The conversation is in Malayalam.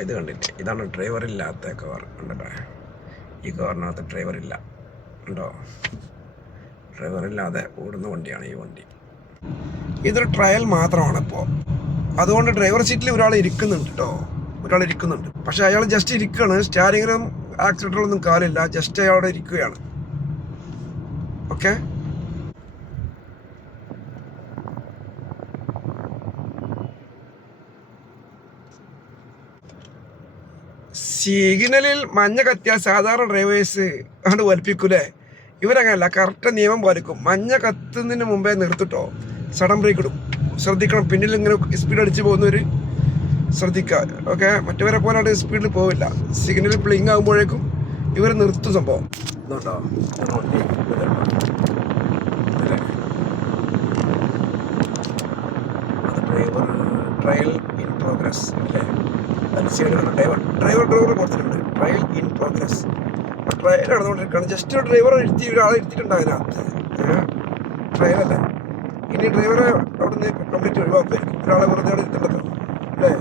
ഇത് കണ്ടില്ലേ, ഇതാണ് ഡ്രൈവർ ഇല്ലാത്ത കാർ. കണ്ടോ, ഈ കാറിനകത്ത് ഡ്രൈവർ ഇല്ല. ഉണ്ടോ, ഡ്രൈവർ ഇല്ലാതെ ഓടുന്ന വണ്ടിയാണ് ഈ വണ്ടി. ഇതൊരു ട്രയൽ മാത്രമാണ് ഇപ്പോൾ. അതുകൊണ്ട് ഡ്രൈവർ സീറ്റിൽ ഒരാൾ ഇരിക്കുന്നുണ്ട് കേട്ടോ, ഒരാൾ ഇരിക്കുന്നുണ്ട്. പക്ഷെ അയാൾ ജസ്റ്റ് ഇരിക്കുകയാണ്. സ്റ്റാരിങ്ങിലും ആക്സിഡന്റിലൊന്നും കാലില്ല, ജസ്റ്റ് അയാളോട് ഇരിക്കുകയാണ്. ഓക്കെ, സിഗ്നലിൽ മഞ്ഞ കത്തിയാൽ സാധാരണ ഡ്രൈവേഴ്സ് അങ്ങോട്ട് വലിപ്പിക്കൂലേ? ഇവരങ്ങനല്ല, കറക്റ്റ് നിയമം പാലിക്കും. മഞ്ഞ കത്തുന്നതിന് മുമ്പേ നിർത്തിട്ടോ, സഡൻ ബ്രേക്ക് ഇടും. ശ്രദ്ധിക്കണം, പിന്നിൽ ഇങ്ങനെ സ്പീഡ് അടിച്ച് പോകുന്നവർ ശ്രദ്ധിക്കുക. ഓക്കെ, മറ്റവരെ പോലെ സ്പീഡിൽ പോവില്ല. സിഗ്നൽ ബ്ലിങ്ക് ആകുമ്പോഴേക്കും ഇവർ നിർത്തും സംഭവം. ഇതുണ്ടോ, ഡ്രൈവർ ട്രയൽ ഇൻ പ്രോഗ്രസ് അല്ലേ? ഡ്രൈവർ കൊടുത്തിട്ടുണ്ട്, ട്രയൽ ഇൻ പ്രോഗ്രസ്. ട്രയൽ നടന്നുകൊണ്ടിരിക്കുകയാണ്. ജസ്റ്റ് ഡ്രൈവറെ ഒരാളെ ഇരുത്തിയിട്ടുണ്ട് അതിനകത്ത്. ട്രയലല്ലേ, ഇനി ഡ്രൈവറെ അവിടെ നിന്ന് കംപ്ലീറ്റ് ഒഴിവാക്കുമായിരിക്കും. ഒരാളെ വെറുതെ അവിടെ ഇരുത്തണ്ടല്ലോ അല്ലേ?